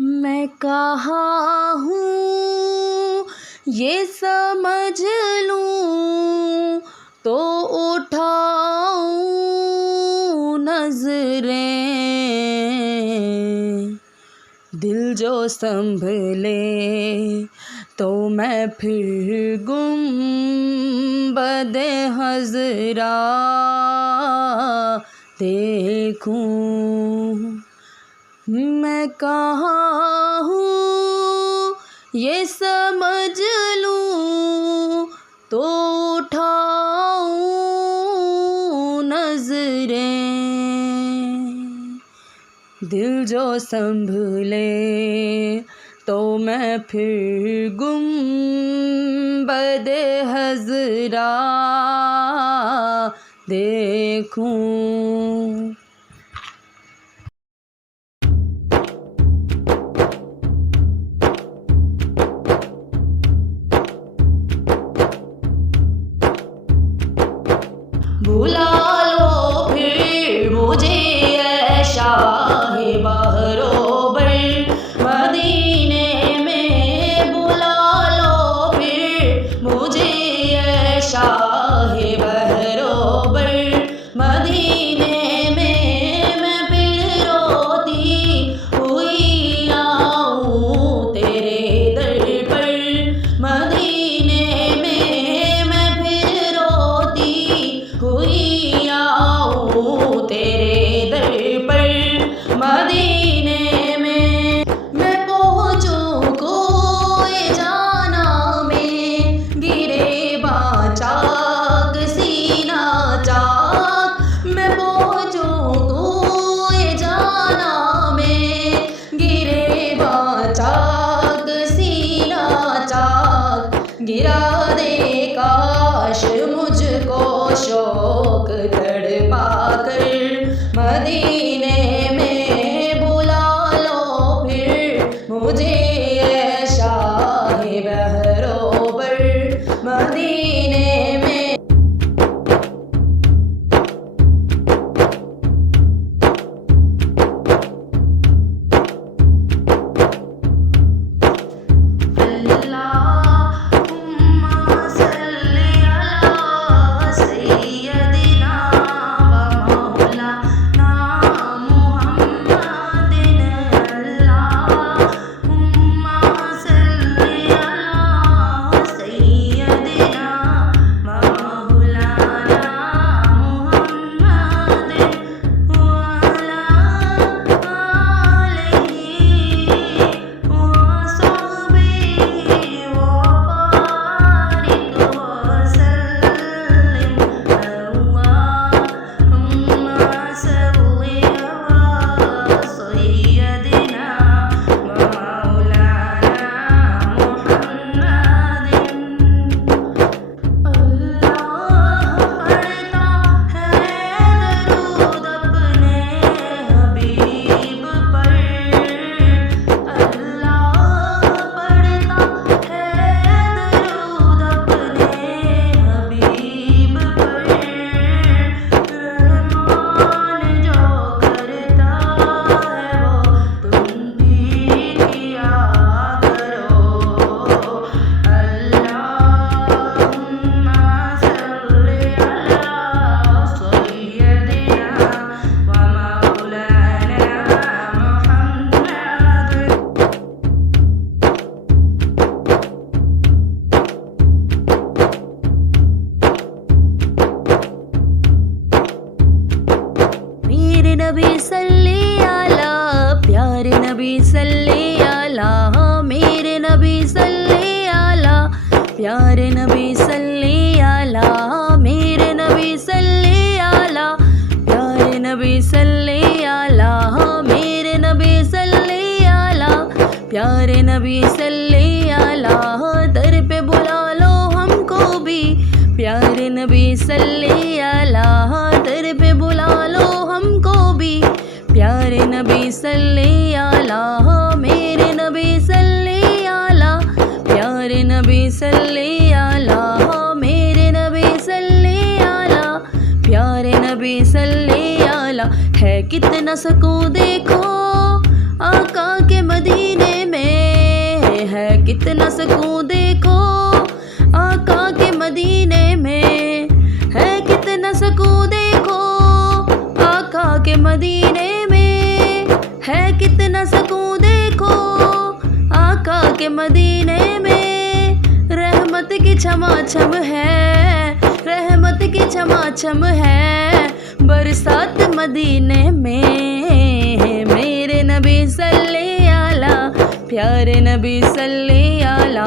मैं कहाँ हूँ ये समझ लूँ तो उठाऊँ नजरें। दिल जो संभले तो मैं फिर गुंबदे हज़रा देखूं। मैं कहाँ हूँ ये समझ लूँ तो उठाऊँ नजरें। दिल जो संभले तो मैं फिर गुंबदे हज़रा देखूं। बुला लो फिर मुझे ऐ शाहे बहरोबर मदीने में। बुला लो फिर मुझे ऐ शाहे बहरोबर मदीने में। मैं फिर रोती हुई आऊँ तेरे दर पर मदीने में। मैं फिर रोती हुई आऊँ तेरे दर पर मदीने में। मैं पहुँचूँ कोए जाना में गिरे बाचाक सीना चाक। मैं पहुँचूँ कोए जाना में गिरे बाचाक सीना चाक। गिरा दे काश मुझको शौक तड़पा कर मदीने में। बुला लो फिर मुझे ऐ शाहे बहरोबर मदीने में। नबी सल्ले आला प्यारे नबी सल्ले आला। मेरे नबी सल्ले आला प्यारे नबी सल्ले आला। मेरे नबी सल्ले आला प्यारे नबी सल्ले आला। मेरे नबी सल्ले आला प्यारे नबी सल्ले आला। दर पे बुला लो हमको भी प्यारे नबी सल्ले आला। दर पे बुला लो हमको भी प्यारे नबी सल्ले आला। मेरे नबी सल्ले आला प्यारे नबी सल्ले आला। मेरे नबी सल्ले आला प्यारे नबी सल्ले आला। है कितना सकून देखो आका के मदीने कितना सुकून देखो आका के मदीने में, है कितना सुकून देखो आका के मदीने में, है कितना सुकून देखो आका के मदीने में। रहमत की छमाछम है, रहमत की छमाछम है बरसात मदीने में। मेरे नबी सल्ले आला, प्यारे नबी सल्ले आला।